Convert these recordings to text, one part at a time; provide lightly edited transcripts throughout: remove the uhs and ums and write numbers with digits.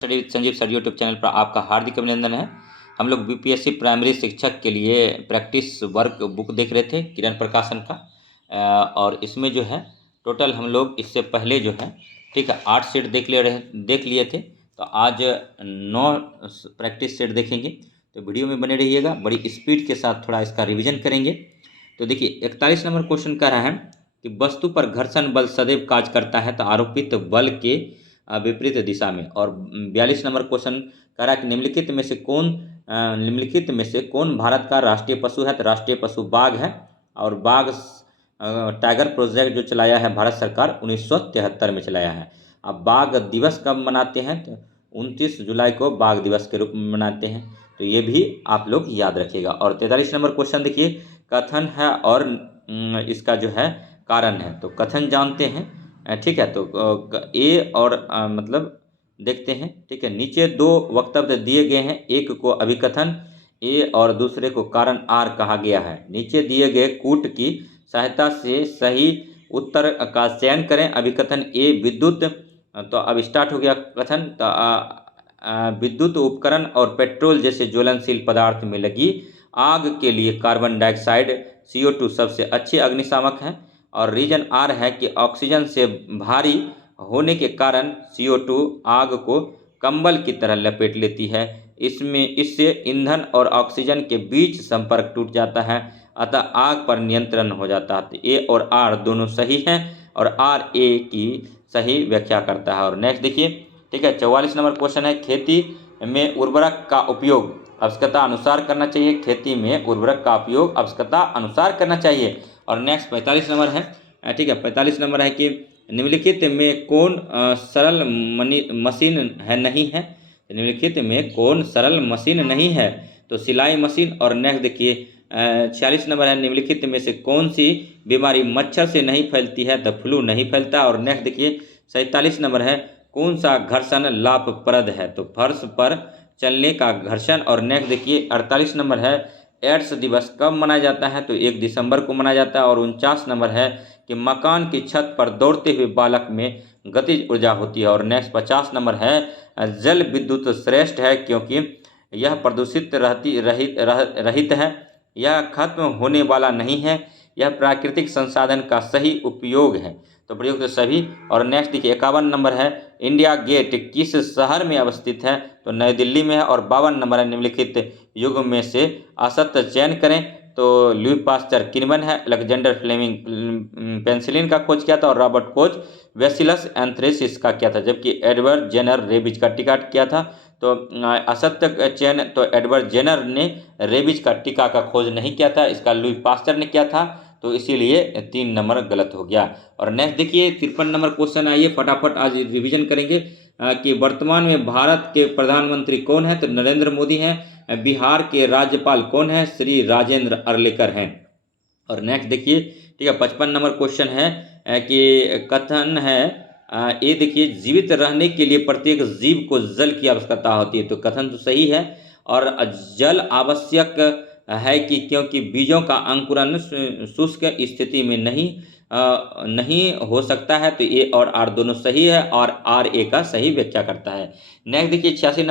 Study with Sanjeev sir YouTube channel पर आपका हार्दिक अभिनंदन है। हम लोग बीपीएससी प्राइमरी शिक्षक के लिए प्रैक्टिस वर्क बुक देख रहे थे किरण प्रकाशन का, और इसमें जो है टोटल हम लोग इससे पहले जो है ठीक है 8 सेट देख लिए थे। तो आज 9 प्रैक्टिस सेट देखेंगे। तो वीडियो में बने रहिएगा, बड़ी स्पीड के साथ थोड़ा इसका रिवीजन करेंगे। तो देखिए 41 नंबर क्वेश्चन कह रहा है कि वस्तु पर घर्षण बल सदैव कार्य करता है तो आरोपित बल के विपरीत दिशा में। और 42 नंबर क्वेश्चन कह रहा है कि निम्नलिखित में से कौन भारत का राष्ट्रीय पशु है। तो राष्ट्रीय पशु बाघ है, और बाघ टाइगर प्रोजेक्ट जो चलाया है भारत सरकार 1973 में चलाया है। अब बाघ दिवस कब मनाते हैं? तो 29 जुलाई को बाघ दिवस के रूप में मनाते हैं। तो ये भी आप लोग याद रखिएगा। और 43 नंबर क्वेश्चन देखिए, कथन है और इसका जो है कारण है। तो कथन जानते हैं, ठीक है। तो ए और मतलब देखते हैं, ठीक है। नीचे 2 वक्तव्य दिए गए हैं, एक को अभिकथन ए और दूसरे को कारण आर कहा गया है। नीचे दिए गए कूट की सहायता से सही उत्तर का चयन करें। अभिकथन ए विद्युत, तो अब स्टार्ट हो गया कथन। तो विद्युत उपकरण और पेट्रोल जैसे ज्वलनशील पदार्थ में लगी आग के लिए कार्बन डाइऑक्साइड CO2 सबसे अच्छे अग्निशामक हैं। और रीजन आर है कि ऑक्सीजन से भारी होने के कारण CO2 आग को कंबल की तरह लपेट लेती है। इससे ईंधन और ऑक्सीजन के बीच संपर्क टूट जाता है, अतः आग पर नियंत्रण हो जाता है। तो ए और आर दोनों सही हैं, और आर ए की सही व्याख्या करता है। और नेक्स्ट देखिए, ठीक है। 44 नंबर क्वेश्चन है, खेती में उर्वरक का उपयोग आवश्यकता अनुसार करना चाहिए। खेती में उर्वरक का उपयोग आवश्यकता अनुसार करना चाहिए। और नेक्स्ट 45 नंबर है, ठीक है। 45 नंबर है कि निम्नलिखित में कौन सरल मशीन है नहीं है। निम्नलिखित में कौन सरल मशीन नहीं है? तो सिलाई मशीन। और नेक्स्ट देखिए 46 नंबर है, निम्नलिखित में से कौन सी बीमारी मच्छर से नहीं फैलती है? तो फ्लू नहीं फैलता। और नेक्स्ट देखिए 47 नंबर है, कौन सा घर्षण लाभप्रद है? तो फर्श पर चलने का घर्षण। और नेक्स्ट देखिए 48 नंबर है, एड्स दिवस कब मनाया जाता है? तो 1 दिसंबर को मनाया जाता है। और 49 नंबर है कि मकान की छत पर दौड़ते हुए बालक में गतिज ऊर्जा होती है। और नेक्स्ट 50 नंबर है, जल विद्युत श्रेष्ठ है क्योंकि यह प्रदूषित रहित है, यह खत्म होने वाला नहीं है, यह प्राकृतिक संसाधन का सही उपयोग है। तो प्रयुक्त सभी। और नेक्स्ट देखिए 51 नंबर है, इंडिया गेट किस शहर में अवस्थित है? तो नई दिल्ली में है। और 52 नंबर है, निम्नलिखित युग में से असत्य चयन करें। तो लुई पास्चर किण्वन है, अलेक्जेंडर फ्लेमिंग पेनिसिलिन का खोज किया था, और रॉबर्ट कोच बैसिलस एंथ्रेसिस का किया था, जबकि एडवर्ड जेनर रेबीज का टीका किया था। तो असत्य चयन, तो एडवर्ड जेनर ने रेबीज का टीका का खोज नहीं किया था, इसका लुई पास्चर ने किया था। तो इसीलिए 3 नंबर गलत हो गया। और नेक्स्ट देखिए 53 नंबर क्वेश्चन, आइए फटाफट आज रिवीजन करेंगे कि वर्तमान में भारत के प्रधानमंत्री कौन है? तो नरेंद्र मोदी हैं। बिहार के राज्यपाल कौन है? श्री राजेंद्र अर्लेकर हैं। और नेक्स्ट देखिए, ठीक है 55 नंबर क्वेश्चन है कि कथन है, ये देखिए जीवित रहने के लिए प्रत्येक जीव को जल की आवश्यकता होती है। तो कथन तो सही है। और जल आवश्यक है कि क्योंकि बीजों का अंकुरन शुष्क स्थिति में नहीं हो सकता है। तो ए और आर दोनों सही है, और आर ए का सही व्याख्या करता है। नेक्स्ट देखिए 56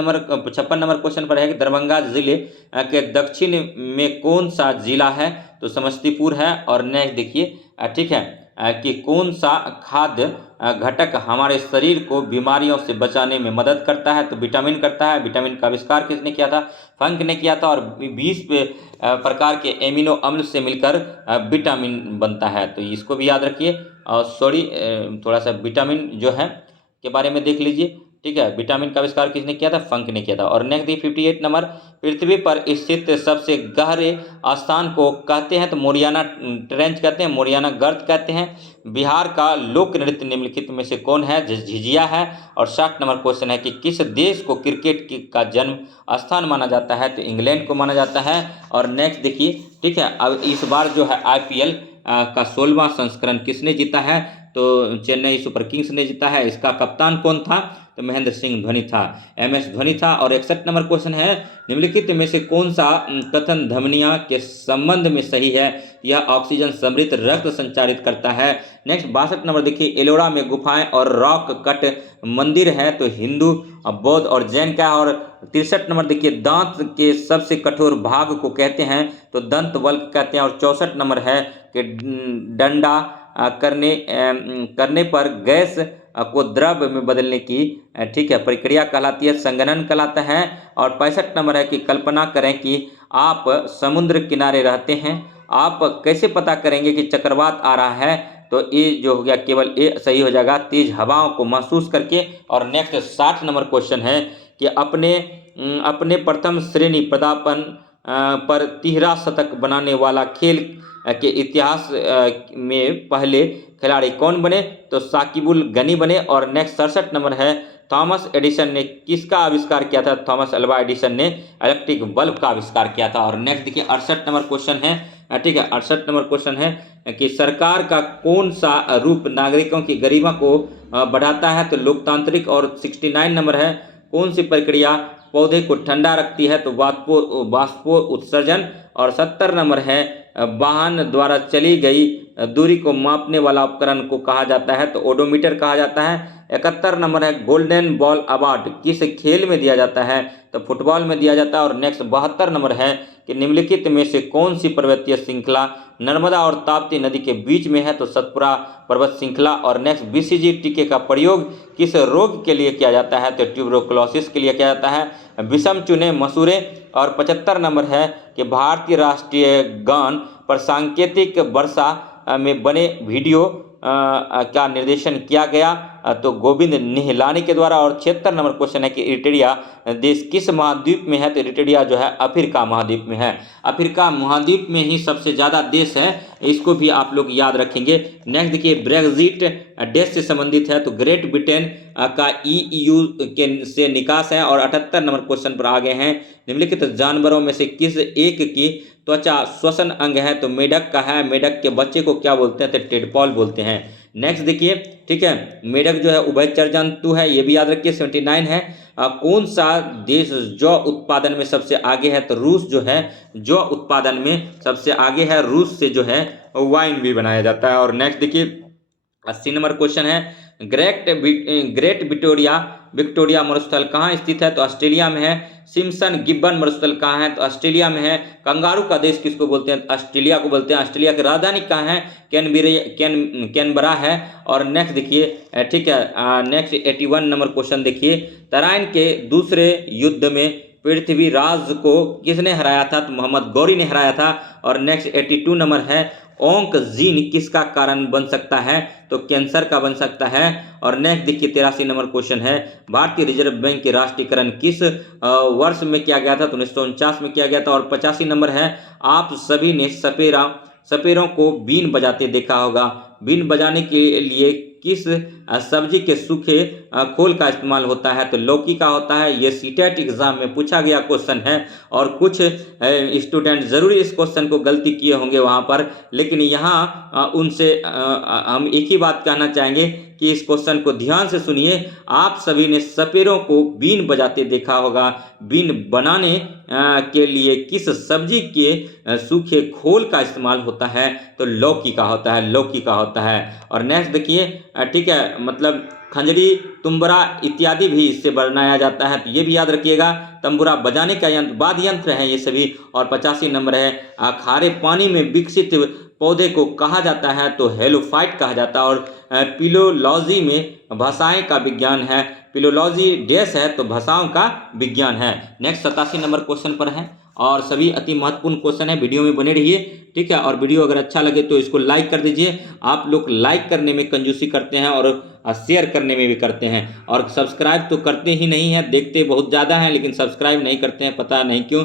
नंबर क्वेश्चन पर है कि दरभंगा जिले के दक्षिण में कौन सा जिला है? तो समस्तीपुर है। और नेक्स्ट देखिए, ठीक है, कि कौन सा खाद्य घटक हमारे शरीर को बीमारियों से बचाने में मदद करता है? तो विटामिन करता है। विटामिन का आविष्कार किसने किया था? फंक ने किया था। और 20 प्रकार के एमिनो अम्ल से मिलकर विटामिन बनता है, तो इसको भी याद रखिए। और थोड़ा सा विटामिन जो है के बारे में देख लीजिए, ठीक है। विटामिन का आविष्कार किसने किया था? फंक ने किया था। और नेक्स्ट 58 नंबर, पृथ्वी पर स्थित सबसे गहरे स्थान को कहते हैं? तो मोरियाना ट्रेंच कहते हैं, मोरियाना गर्त कहते हैं। बिहार का लोक नृत्य निम्नलिखित में से कौन है? झिझिया है। और 60 नंबर क्वेश्चन है कि किस देश को क्रिकेट का जन्म स्थान माना जाता है? तो इंग्लैंड को माना जाता है। और नेक्स्ट देखिए, ठीक है, अब इस बार जो है IPL का 16वां संस्करण किसने जीता है? तो चेन्नई सुपर किंग्स ने जीता है। इसका कप्तान कौन था? तो महेंद्र सिंह धोनी था, MS धोनी था। और 61 नंबर क्वेश्चन है, निम्नलिखित में से कौन सा कथन धमनियों के संबंध में सही है? यह ऑक्सीजन समृद्ध रक्त संचारित करता है। नेक्स्ट 62 नंबर देखिए, एलोरा में गुफाएं और रॉक कट मंदिर है, तो हिंदू, बौद्ध और जैन का है। और 63 नंबर देखिए, दांत के सबसे कठोर भाग को कहते हैं, तो दंत वल्क कहते हैं। और 64 नंबर है कि डंडा करने पर गैस को द्रव में बदलने की ठीक है प्रक्रिया कहलाती है, संघनन कहलाता है। और 65 नंबर है कि कल्पना करें कि आप समुद्र किनारे रहते हैं, आप कैसे पता करेंगे कि चक्रवात आ रहा है? तो ये जो हो गया केवल ए सही हो जाएगा, तेज हवाओं को महसूस करके। और नेक्स्ट 60 नंबर क्वेश्चन है कि अपने प्रथम श्रेणी पदार्पण पर 13 शतक बनाने वाला खेल के इतिहास में पहले खिलाड़ी कौन बने? तो साकिबुल गनी बने। और नेक्स्ट 67 नंबर है, थॉमस एडिसन ने किसका आविष्कार किया था? थॉमस अल्वा एडिसन ने इलेक्ट्रिक बल्ब का आविष्कार किया था। और नेक्स्ट देखिए 68 नंबर क्वेश्चन है, ठीक है 68 नंबर क्वेश्चन है कि सरकार का कौन सा रूप नागरिकों की गरिमा को बढ़ाता है? तो लोकतांत्रिक। और 69 नंबर है, कौन सी प्रक्रिया पौधे को ठंडा रखती है? तो वाष्पो उत्सर्जन। और 70 नंबर है, वाहन द्वारा चली गई दूरी को मापने वाला उपकरण को कहा जाता है? तो ओडोमीटर कहा जाता है। 71 नंबर है, गोल्डन बॉल अवार्ड किस खेल में दिया जाता है? तो फुटबॉल में दिया जाता है। और नेक्स्ट 72 नंबर है कि निम्नलिखित में से कौन सी पर्वतीय श्रृंखला नर्मदा और ताप्ती नदी के बीच में है? तो सतपुरा पर्वत श्रृंखला। और नेक्स्ट BCG टीके का प्रयोग किस रोग के लिए किया जाता है? तो ट्यूबरकुलोसिस के लिए किया जाता है। विषम चुने मसूरे। और 75 नंबर है कि भारतीय राष्ट्रीय गान पर सांकेतिक वर्षा में बने वीडियो का निर्देशन किया गया? तो गोविंद निहलानी के द्वारा। और 76 नंबर क्वेश्चन है कि इरिट्रिया देश किस महाद्वीप में है? तो इरिट्रिया जो है अफ्रीका महाद्वीप में है। अफ्रीका महाद्वीप में ही सबसे ज़्यादा देश है, इसको भी आप लोग याद रखेंगे। नेक्स्ट देखिए, ब्रेक्जिट देश से संबंधित है, तो ग्रेट ब्रिटेन का EU के से निकास है। और 78 नंबर क्वेश्चन पर आ गए हैं, निम्नलिखित जानवरों में से किस एक की त्वचा श्वसन अंग है? तो मेढक का है। मेढक के बच्चे को क्या बोलते हैं? तो टेडपॉल बोलते हैं। नेक्स्ट देखिए, ठीक है, मेढक जो है उभयचर जंतु है, ये भी याद रखिए। 79 है, कौन सा देश जौ उत्पादन में सबसे आगे है? तो रूस जो है जौ उत्पादन में सबसे आगे है। रूस से जो है वाइन भी बनाया जाता है। और नेक्स्ट देखिए 80 नंबर क्वेश्चन है, ग्रेट विक्टोरिया मरुस्थल कहाँ स्थित है? तो ऑस्ट्रेलिया में है। सिम्पसन गिब्बन मरुस्थल कहाँ है? तो ऑस्ट्रेलिया में है। कंगारू का देश किसको बोलते हैं? ऑस्ट्रेलिया को बोलते हैं। ऑस्ट्रेलिया की राजधानी कहाँ है? कैनबरा है। और नेक्स्ट देखिए, ठीक है, नेक्स्ट 81 नंबर क्वेश्चन देखिए, तराइन के दूसरे युद्ध में पृथ्वीराज को किसने हराया था? तो मोहम्मद गौरी ने हराया था। और नेक्स्ट 82 नंबर है, ओंक जीन किसका कारण बन सकता है? तो कैंसर का बन सकता है। और नेक्स्ट देखिए 83 नंबर क्वेश्चन है, भारतीय रिजर्व बैंक के राष्ट्रीयकरण किस वर्ष में किया गया था? तो 1949 में किया गया था। और 85 नंबर है, आप सभी ने सपेरों को बीन बजाते देखा होगा। बीन बजाने के लिए किस सब्जी के सूखे खोल का इस्तेमाल होता है? तो लौकी का होता है। ये सीटेट एग्जाम में पूछा गया क्वेश्चन है। और कुछ स्टूडेंट ज़रूर इस क्वेश्चन को गलती किए होंगे वहाँ पर, लेकिन यहाँ उनसे हम एक ही बात कहना चाहेंगे कि इस क्वेश्चन को ध्यान से सुनिए। आप सभी ने सपेरों को बीन बजाते देखा होगा। बीन बनाने के लिए किस सब्जी के सूखे खोल का इस्तेमाल होता है? तो लौकी का होता है, लौकी का होता है। और नेक्स्ट देखिए, ठीक है, मतलब खंजरी, तुम्बरा इत्यादि भी इससे बनाया जाता है, तो ये भी याद रखिएगा। तंबूरा बजाने का यंत्र, वाद्य यंत्र हैं ये सभी। और 85 नंबर है, खारे पानी में विकसित पौधे को कहा जाता है? तो हेलोफाइट कहा जाता है। और फिलोलॉजी में भाषाएं का विज्ञान है। फिलोलॉजी डैश है, तो भाषाओं का विज्ञान है। नेक्स्ट 87 नंबर क्वेश्चन पर है, और सभी अति महत्वपूर्ण क्वेश्चन है, वीडियो में बने रहिए, ठीक है। और वीडियो अगर अच्छा लगे तो इसको लाइक कर दीजिए। आप लोग लाइक करने में कंजूसी करते हैं और शेयर करने में भी करते हैं, और सब्सक्राइब तो करते ही नहीं हैं। देखते बहुत ज़्यादा हैं लेकिन सब्सक्राइब नहीं करते हैं, पता नहीं क्यों।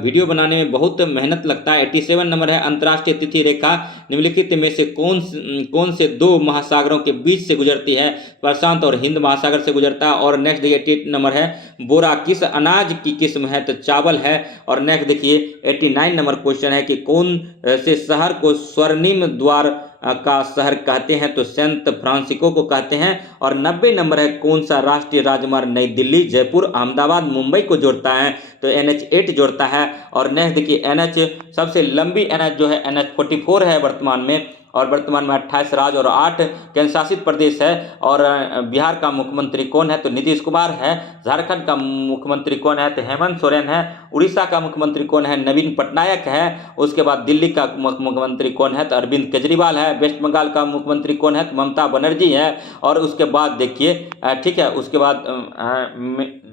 वीडियो बनाने में बहुत मेहनत लगता है। 87 नंबर है, अंतर्राष्ट्रीय तिथि रेखा निम्नलिखित में से कौन से दो महासागरों के बीच से गुजरती है? प्रशांत और हिंद महासागर से गुजरता है। और नेक्स्ट देखिए 88 नंबर है, बोरा किस अनाज की किस्म है? तो चावल है। और नेक्स्ट देखिए 89 नंबर क्वेश्चन है कि कौन से शहर को स्वर्णिम द्वार का शहर कहते हैं? तो सेंट फ्रांसिस्को को कहते हैं। और 90 नंबर है, कौन सा राष्ट्रीय राजमार्ग नई दिल्ली, जयपुर, अहमदाबाद, मुंबई को जोड़ता है? तो NH8 जोड़ता है। और नेक्स्ट देखिए, NH सबसे लंबी NH जो है NH44 है वर्तमान में, और वर्तमान में 28 राज्य और 8 केंद्र शासित प्रदेश है। और बिहार का मुख्यमंत्री कौन है? तो नीतीश कुमार है। झारखंड का मुख्यमंत्री कौन है? तो हेमंत सोरेन है। उड़ीसा का मुख्यमंत्री कौन है? नवीन पटनायक है। उसके बाद दिल्ली का मुख्यमंत्री कौन है? तो अरविंद केजरीवाल है। वेस्ट बंगाल का मुख्यमंत्री कौन है? तो ममता बनर्जी है। और उसके बाद देखिए, ठीक है, उसके बाद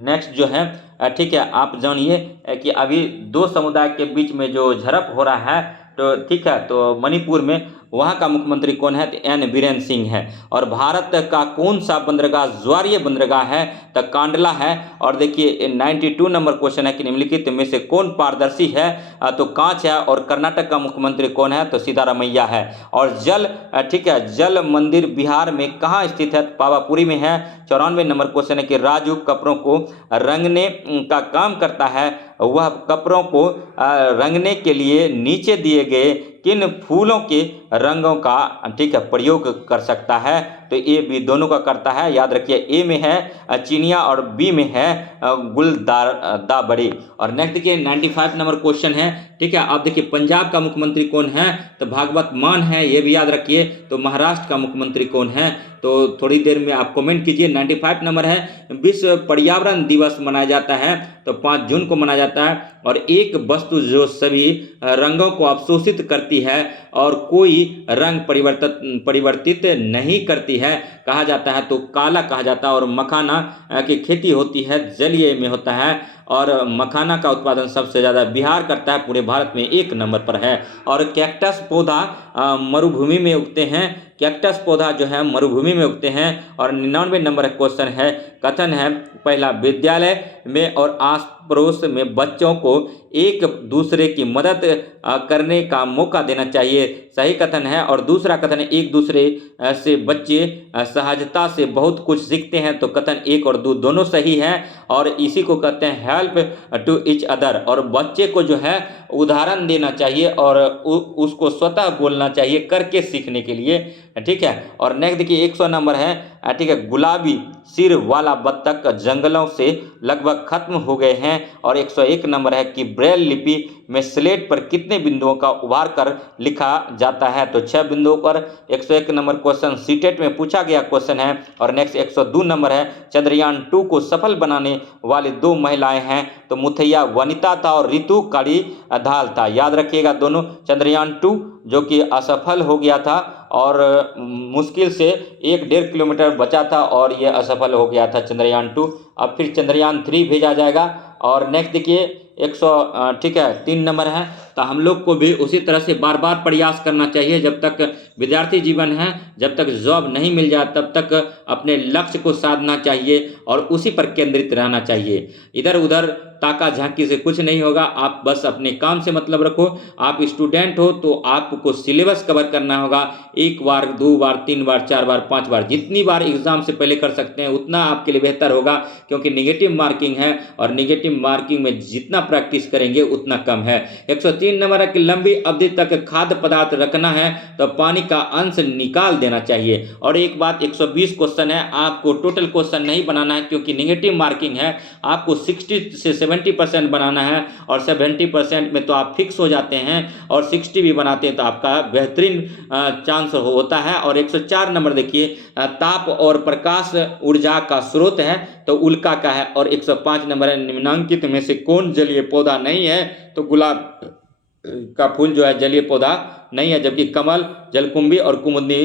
नेक्स्ट जो है, ठीक है, आप जानिए कि अभी दो समुदाय के बीच में जो झड़प हो रहा है, तो ठीक है, तो मणिपुर में वहाँ का मुख्यमंत्री कौन है? तो N बीरेन सिंह है। और भारत का कौन सा बंदरगाह ज्वारीय बंदरगाह है? तो कांडला है। और देखिए 92 नंबर क्वेश्चन है कि निम्नलिखित में से कौन पारदर्शी है? तो कांच है। और कर्नाटक का मुख्यमंत्री कौन है? तो सिद्धारमैया है। और जल, ठीक है, जल मंदिर बिहार में कहाँ स्थित है? तो पावापुरी में है। 94 नंबर क्वेश्चन है कि राजू कपड़ों को रंगने का काम करता है, वह कपड़ों को रंगने के लिए नीचे दिए गए किन फूलों के रंगों का, ठीक है, प्रयोग कर सकता है? तो ए बी दोनों का करता है। याद रखिए, ए में है चिनिया और बी में है गुलदार दाबड़ी। और नेक्स्ट देखिए 95 नंबर क्वेश्चन है, ठीक है, आप देखिए पंजाब का मुख्यमंत्री कौन है? तो भागवत मान है, ये भी याद रखिए। तो महाराष्ट्र का मुख्यमंत्री कौन है? तो थोड़ी देर में आप कमेंट कीजिए। 95 नंबर है, विश्व पर्यावरण दिवस मनाया जाता है तो 5 जून को मनाया जाता है। और एक वस्तु जो सभी रंगों को अवशोषित करती है और कोई रंग परिवर्तित नहीं करती है, कहा जाता है? तो काला कहा जाता है। और मखाना की खेती होती है जलीय में होता है। और मखाना का उत्पादन सबसे ज़्यादा बिहार करता है, पूरे भारत में 1 नंबर पर है। और कैक्टस पौधा मरुभूमि में उगते हैं। कैक्टस पौधा जो है मरुभूमि में उगते हैं। और 99 नंबर क्वेश्चन है, कथन है, पहला, विद्यालय में और आस पड़ोस में बच्चों को एक दूसरे की मदद करने का मौका देना चाहिए, सही कथन है। और दूसरा कथन है, एक दूसरे से बच्चे सहजता से बहुत कुछ सीखते हैं, तो कथन 1 और 2 दोनों सही हैं। और इसी को कहते हैं हेल्प टू ईच अदर। और बच्चे को जो है उदाहरण देना चाहिए और उसको स्वतः बोलना चाहिए करके सीखने के लिए, ठीक है। और नेक्स्ट देखिए 100 नंबर है, ठीक है, गुलाबी सिर वाला बत्तख जंगलों से लगभग खत्म हो गए हैं। और 101 नंबर है कि ब्रेल लिपि में स्लेट पर कितने बिंदुओं का उभार कर लिखा जाता है? तो 6 बिंदुओं पर। 101 नंबर क्वेश्चन सीटेट में पूछा गया क्वेश्चन है। और नेक्स्ट 102 नंबर है, चंद्रयान 2 को सफल बनाने वाली 2 महिलाएं हैं, तो मुथैया वनिता था और ऋतु कारी धाल था। याद रखिएगा दोनों। चंद्रयान 2 जो कि असफल हो गया था और मुश्किल से 1-1.5 किलोमीटर बचा था और ये असफल हो गया था चंद्रयान 2। अब फिर चंद्रयान 3 भेजा जाएगा। और नेक्स्ट देखिए 3 नंबर है, तो हम लोग को भी उसी तरह से बार बार प्रयास करना चाहिए। जब तक विद्यार्थी जीवन है, जब तक जॉब नहीं मिल जाए, तब तक अपने लक्ष्य को साधना चाहिए और उसी पर केंद्रित रहना चाहिए। इधर उधर ताका झांकी से कुछ नहीं होगा। आप बस अपने काम से मतलब रखो। आप स्टूडेंट हो तो आपको सिलेबस कवर करना होगा। 1 बार, 2 बार, 3 बार, 4 बार, 5 बार, जितनी बार एग्जाम से पहले कर सकते हैं उतना आपके लिए बेहतर होगा, क्योंकि निगेटिव मार्किंग है और निगेटिव मार्किंग में जितना प्रैक्टिस करेंगे उतना कम है। 103 नंबर है कि लंबी अवधि तक खाद्य पदार्थ रखना है तो पानी का अंश निकाल देना चाहिए। और एक बात, 120 क्वेश्चन है, आपको टोटल क्वेश्चन नहीं बनाना है क्योंकि निगेटिव मार्किंग है। आपको 60 से 70% बनाना है और 70% में तो आप फिक्स हो जाते हैं और 60 भी बनाते हैं तो आपका बेहतरीन चांस होता है। और 104 नंबर देखिए, ताप और प्रकाश ऊर्जा का स्रोत है, तो उल्का का है। और 105 नंबर है, निम्नांकित में से कौन जलीय पौधा नहीं है? तो गुलाब का फूल जो है जलीय पौधा नहीं है, जबकि कमल, जलकुंभी और कुमुदनी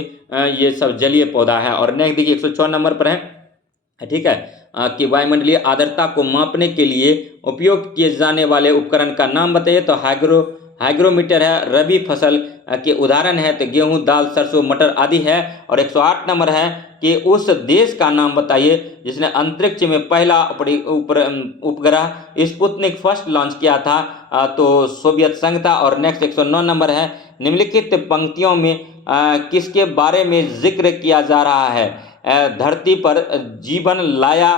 ये सब जलीय पौधा है। और नेक्स्ट देखिए 106 नंबर पर है, ठीक है, कि वायुमंडलीय आर्द्रता को मापने के लिए उपयोग किए जाने वाले उपकरण का नाम बताइए। तो हाइग्रोमीटर है। रबी फसल के उदाहरण है तो गेहूं, दाल, सरसों, मटर आदि है। और 108 नंबर है कि उस देश का नाम बताइए जिसने अंतरिक्ष में पहला उपग्रह स्पुतनिक फर्स्ट लॉन्च किया था। तो सोवियत संघ था। और नेक्स्ट 109 नंबर है, निम्नलिखित पंक्तियों में किसके बारे में जिक्र किया जा रहा है? धरती पर जीवन लाया,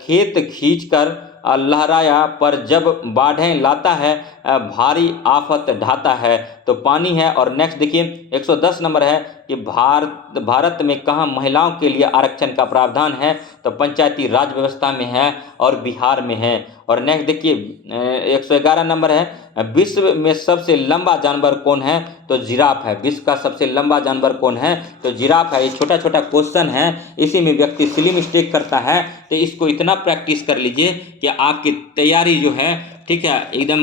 खेत खींचकर लहराया, पर जब बाढ़ें लाता है भारी आफत ढाता है। तो पानी है। और नेक्स्ट देखिए 110 नंबर है कि भारत में कहाँ महिलाओं के लिए आरक्षण का प्रावधान है, तो पंचायती राज व्यवस्था में है और बिहार में है। और नेक्स्ट देखिए 111 नंबर है, विश्व में सबसे लंबा जानवर कौन है, तो जिराफ है। विश्व का सबसे लंबा जानवर कौन है, तो जिराफ है। ये छोटा छोटा क्वेश्चन है, इसी में व्यक्ति सिली मिस्टेक करता है, तो इसको इतना प्रैक्टिस कर लीजिए कि आपकी तैयारी जो है, ठीक है, एकदम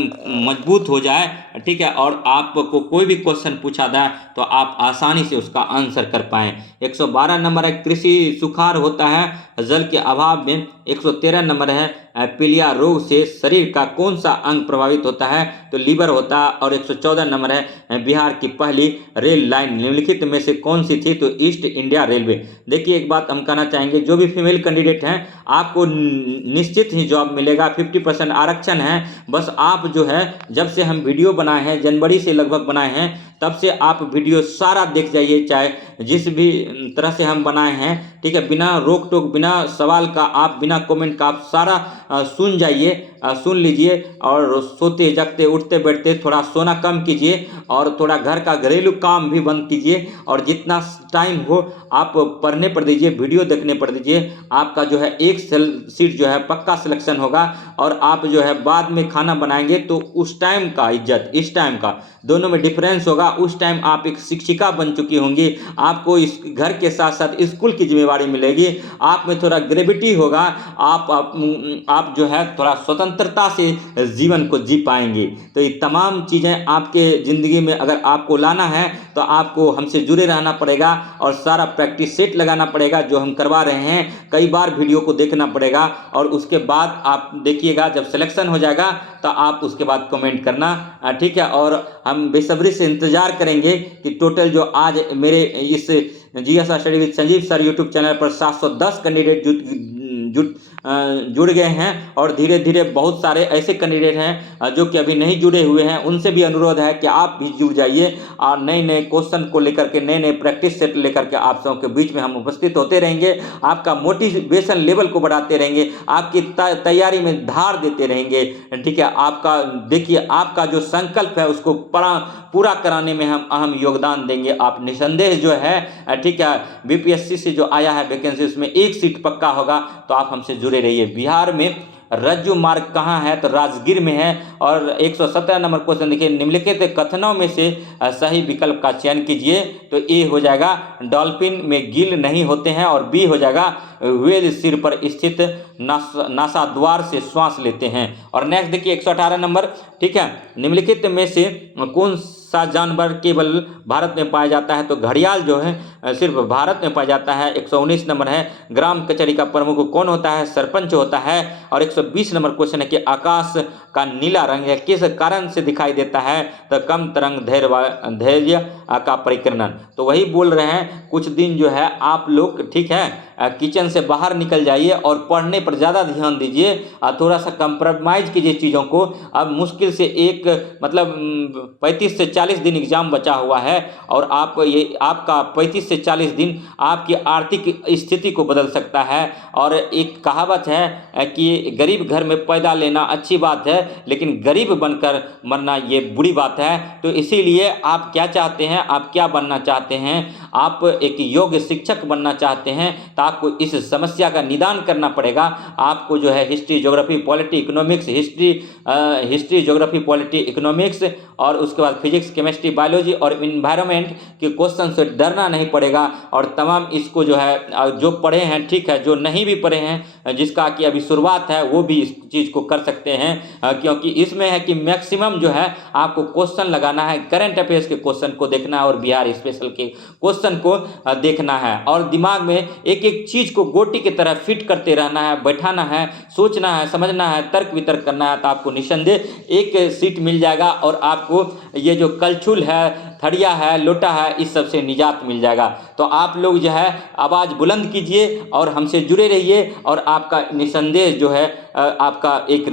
मजबूत हो जाए, ठीक है, और आपको कोई भी क्वेश्चन पूछा जाए तो आप आसानी से उसका आंसर कर पाएं। 112 नंबर है, कृषि सुखाड़ होता है जल के अभाव में। 113 नंबर है, पीलिया रोग से शरीर का कौन सा अंग प्रभावित होता है, तो लीवर होता है। और 114 नंबर है, बिहार की पहली रेल लाइन निम्नलिखित में से कौन सी थी, तो ईस्ट इंडिया रेलवे। देखिए एक बात हम कहना चाहेंगे, जो भी फीमेल कैंडिडेट हैं आपको निश्चित ही जॉब मिलेगा, 50% आरक्षण है। बस आप जो है, जब से हम वीडियो बनाए हैं, जनवरी से लगभग बनाए हैं, तब से आप वीडियो सारा देख जाइए, चाहे जिस भी तरह से हम बनाए हैं, ठीक है, बिना रोक टोक, बिना सवाल का, आप बिना कमेंट का आप सारा सुन जाइए, सुन लीजिए। और सोते जगते उठते बैठते थोड़ा सोना कम कीजिए, और थोड़ा घर का घरेलू काम भी बंद कीजिए, और जितना टाइम हो आप पढ़ने पर दीजिए, वीडियो देखने पर दीजिए। आपका जो है एक सीट जो है पक्का सिलेक्शन होगा। और आप जो है बाद में खाना बनाएंगे तो उस टाइम का इज्जत, इस टाइम का दोनों में डिफरेंस होगा। उस टाइम आप एक शिक्षिका बन चुकी होंगी, आपको इस घर के साथ साथ स्कूल की जिम्मेवारी मिलेगी, आप में थोड़ा ग्रेविटी होगा, आप जो है थोड़ा स्वतंत्रता से जीवन को जी पाएंगे। तो ये तमाम चीज़ें आपके ज़िंदगी में अगर आपको लाना है तो आपको हमसे जुड़े रहना पड़ेगा, और सारा प्रैक्टिस सेट लगाना पड़ेगा जो हम करवा रहे हैं। कई बार वीडियो को देखना पड़ेगा, और उसके बाद आप देखिएगा, जब सिलेक्शन हो जाएगा तो आप उसके बाद कमेंट करना, ठीक है। और हम बेसब्री से इंतजार करेंगे कि टोटल जो आज मेरे इस GS study with Sanjeev sir YouTube channel पर 710 कैंडिडेट जुड़ गए हैं, और धीरे धीरे बहुत सारे ऐसे कैंडिडेट हैं जो कि अभी नहीं जुड़े हुए हैं। उनसे भी अनुरोध है कि आप भी जुड़ जाइए, और नए नए क्वेश्चन को लेकर के, नए नए प्रैक्टिस सेट लेकर के आप सबके बीच में हम उपस्थित होते रहेंगे, आपका मोटिवेशन लेवल को बढ़ाते रहेंगे, आपकी तैयारी में धार देते रहेंगे, ठीक है। आपका देखिए, आपका जो संकल्प है उसको पूरा कराने में हम अहम योगदान देंगे। आप निसंदेह जो है, ठीक है, बीपीएससी से जो आया है वैकेंसी, उसमें एक सीट पक्का होगा, तो आप हमसे जुड़े रहिए। बिहार में रज्जु मार्ग कहाँ है, तो राजगीर में है। और 117 नंबर क्वेश्चन देखिए, निम्नलिखित कथनों में से सही विकल्प का चयन कीजिए, तो ए हो जाएगा डॉल्फिन में गिल नहीं होते हैं, और बी हो जाएगा व्हेल सिर पर स्थित नासाद्वार से श्वास लेते हैं। और नेक्स्ट देखिए 118 नंबर, ठीक है, निम्नलिखित में से कौन सा जानवर केवल भारत में पाया जाता है, तो घड़ियाल जो है सिर्फ भारत में पाया जाता है। 119 नंबर है, ग्राम कचहरी का प्रमुख कौन होता है, सरपंच होता है। और 120 नंबर क्वेश्चन है कि आकाश का नीला रंग है किस कारण से दिखाई देता है, तो कम तरंग धैर्य का परिकीर्णन। तो वही बोल रहे हैं, कुछ दिन जो है आप लोग, ठीक है, किचन से बाहर निकल जाइए और पढ़ने पर ज़्यादा ध्यान दीजिए, थोड़ा सा कंप्रोमाइज़ कीजिए चीज़ों को। अब मुश्किल से एक मतलब 35 से 40 दिन एग्ज़ाम बचा हुआ है, और आपका 35 से 40 दिन आपकी आर्थिक स्थिति को बदल सकता है। और एक कहावत है कि गरीब घर में पैदा लेना अच्छी बात है, लेकिन गरीब बनकर मरना ये बुरी बात है। तो इसीलिए आप क्या चाहते हैं, आप क्या बनना चाहते हैं, आप एक योग्य शिक्षक बनना चाहते हैं, तो आपको इस समस्या का निदान करना पड़ेगा। आपको जो है history, geography, polity, economics, history, geography, polity, economics, और उसके बाद फिजिक्स, केमिस्ट्री, बायोलॉजी और इन्वायरमेंट के क्वेश्चन से डरना नहीं पड़ेगा। और तमाम इसको जो है, जो पढ़े हैं ठीक है, जो नहीं भी पढ़े हैं, जिसका कि अभी शुरुआत है, वो भी इस चीज़ को कर सकते हैं, क्योंकि इसमें है कि मैक्सिमम जो है आपको क्वेश्चन लगाना है, करंट अफेयर्स के क्वेश्चन को देखना है, और बिहार स्पेशल के क्वेश्चन को देखना है, और दिमाग में एक एक चीज़ को गोटी की तरह फिट करते रहना है, बैठाना है, सोचना है, समझना है, तर्क वितर्क करना है, तो आपको निसंदेह एक सीट मिल जाएगा। और आपको ये जो कलछुल है, थड़िया है, लोटा है, इस सब से निजात मिल जाएगा। तो आप लोग जो है आवाज़ बुलंद कीजिए और हमसे जुड़े रहिए, और आपका निसंदेह जो है आपका एक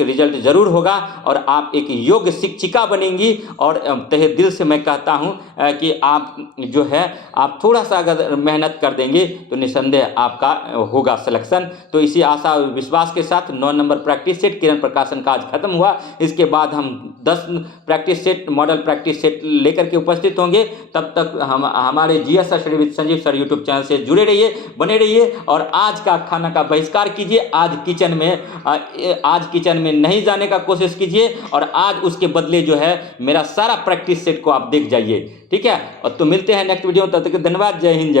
रिजल्ट ज़रूर होगा और आप एक योग्य शिक्षिका बनेंगी। और तहे दिल से मैं कहता हूँ कि आप जो है आप थोड़ा सा अगर मेहनत कर देंगे तो निसंदेह आपका होगा सिलेक्शन। तो इसी आशा और विश्वास के साथ 9 नंबर प्रैक्टिस सेट किरण प्रकाशन का आज खत्म हुआ। इसके बाद हम 10 practice set model practice set लेकर के उपस्थित होंगे। तब तक हम हमारे GS study with Sanjeev sir YouTube channel से जुड़े रहिए, बने रहिए, और आज का खाना का बहिष्कार कीजिए। आज किचन में नहीं जाने का कोशिश कीजिए, और आज उसके बदले जो है मेरा सारा प्रैक्टिस सेट को आप देख जाइए, ठीक है। और तो मिलते हैं नेक्स्ट वीडियो में, तब तक धन्यवाद, जय हिंद, जय भारत।